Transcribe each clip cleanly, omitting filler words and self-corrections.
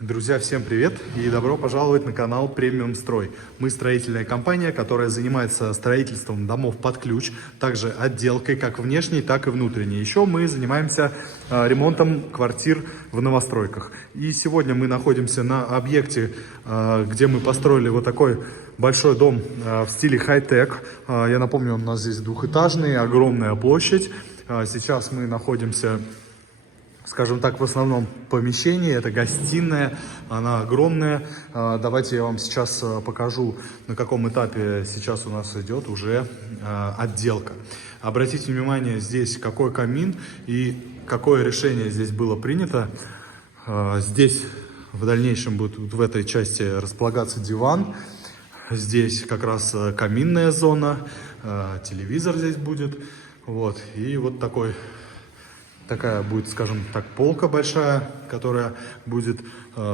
Друзья, всем привет и добро пожаловать на канал Премиум Строй. Мы строительная компания, которая занимается строительством домов под ключ, также отделкой как внешней, так и внутренней. Еще мы занимаемся ремонтом квартир в новостройках. И сегодня мы находимся на объекте, где мы построили вот такой большой дом в стиле хай-тек. Я напомню, у нас здесь двухэтажный, огромная площадь. Сейчас мы находимся, скажем так, в основном помещении. Это гостиная, она огромная. Давайте я вам сейчас покажу, на каком этапе сейчас у нас идет уже отделка. Обратите внимание, здесь какой камин и какое решение здесь было принято. Здесь в дальнейшем будет в этой части располагаться диван. Здесь как раз каминная зона, телевизор здесь будет. Вот. И вот такая будет, скажем так, полка большая, которая будет,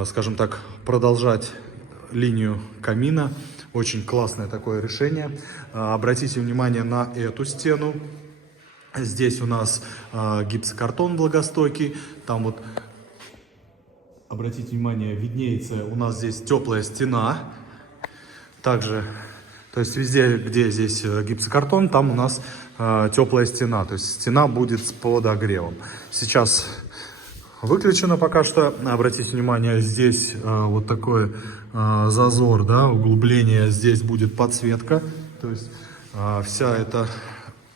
скажем так, продолжать линию камина. Очень классное такое решение. Обратите внимание на эту стену. Здесь у нас гипсокартон влагостойкий. Там вот, обратите внимание, виднеется у нас здесь теплая стена. Также, то есть везде, где здесь гипсокартон, там у нас теплая стена, то есть стена будет с подогревом. Сейчас выключено пока что. Обратите внимание, здесь вот такой зазор, да, углубление. Здесь будет подсветка, то есть вся эта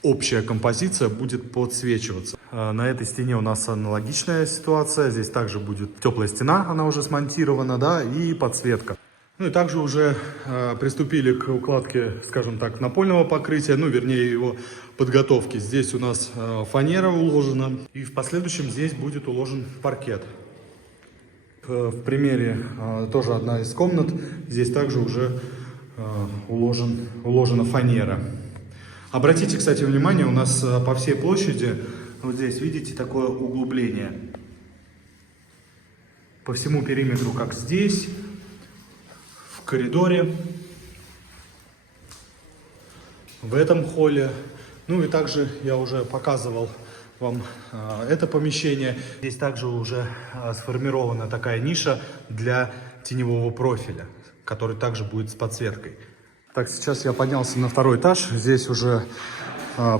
общая композиция будет подсвечиваться. На этой стене у нас аналогичная ситуация. Здесь также будет теплая стена, она уже смонтирована, да, и подсветка. Ну и также уже приступили к укладке, скажем так, напольного покрытия, ну, вернее, его подготовки. Здесь у нас фанера уложена, и в последующем здесь будет уложен паркет. В примере тоже одна из комнат, здесь также уже уложена фанера. Обратите, кстати, внимание, у нас по всей площади, вот здесь, видите, такое углубление. По всему периметру, как здесь, в коридоре, в этом холле. Ну и также я уже показывал вам это помещение. Здесь также уже сформирована такая ниша для теневого профиля, который также будет с подсветкой. Так, сейчас я поднялся на второй этаж. Здесь уже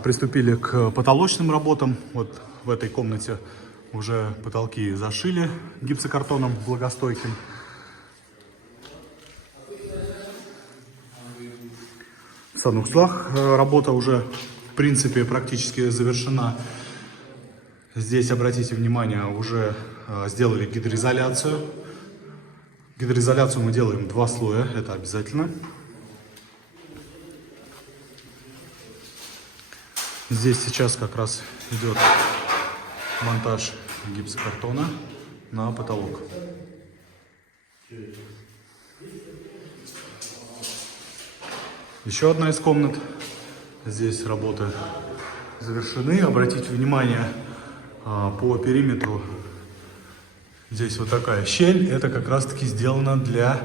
приступили к потолочным работам. Вот в этой комнате уже потолки зашили гипсокартоном влагостойким. В санузлах работа уже, в принципе, практически завершена. Здесь, обратите внимание, уже сделали гидроизоляцию. Гидроизоляцию мы делаем 2 слоя, это обязательно. Здесь сейчас как раз идет монтаж гипсокартона на потолок. Еще одна из комнат. Здесь работы завершены. Обратите внимание, по периметру здесь вот такая щель. Это как раз таки сделано для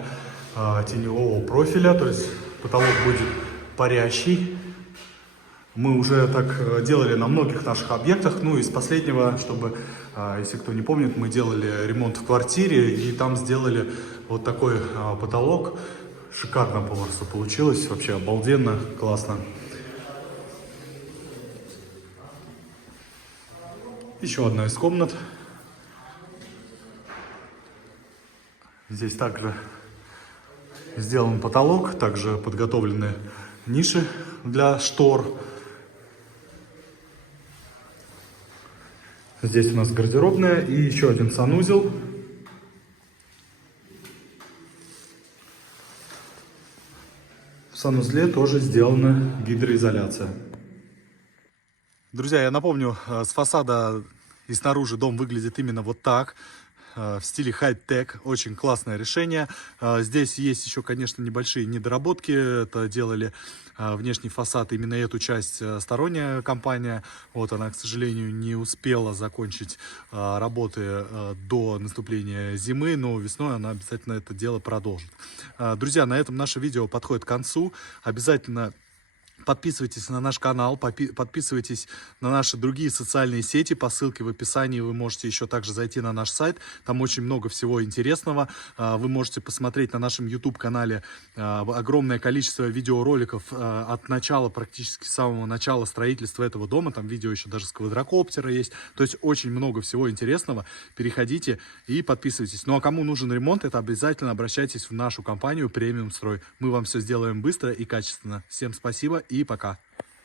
теневого профиля. То есть потолок будет парящий. Мы уже так делали на многих наших объектах. Ну, из последнего, чтобы, если кто не помнит, мы делали ремонт в квартире. И там сделали вот такой потолок. Шикарно просто получилось, вообще обалденно, классно. Еще одна из комнат. Здесь также сделан потолок, также подготовлены ниши для штор. Здесь у нас гардеробная и еще один санузел. В санузле тоже сделана гидроизоляция. Друзья, я напомню, с фасада и снаружи дом выглядит именно вот так. В стиле хай-тек. Очень классное решение. Здесь есть еще, конечно, небольшие недоработки. Это делали внешний фасад, именно эту часть сторонняя компания. Вот она, к сожалению, не успела закончить работы до наступления зимы, но весной она обязательно это дело продолжит. Друзья, на этом наше видео подходит к концу. Обязательно Подписывайтесь на наш канал, подписывайтесь на наши другие социальные сети. По ссылке в описании вы можете еще также зайти на наш сайт. Там очень много всего интересного. Вы можете посмотреть на нашем YouTube-канале огромное количество видеороликов от начала, практически с самого начала строительства этого дома. Там видео еще даже с квадрокоптера есть. То есть очень много всего интересного. Переходите и подписывайтесь. Ну а кому нужен ремонт, это обязательно обращайтесь в нашу компанию «Премиум Строй». Мы вам все сделаем быстро и качественно. Всем спасибо и пока.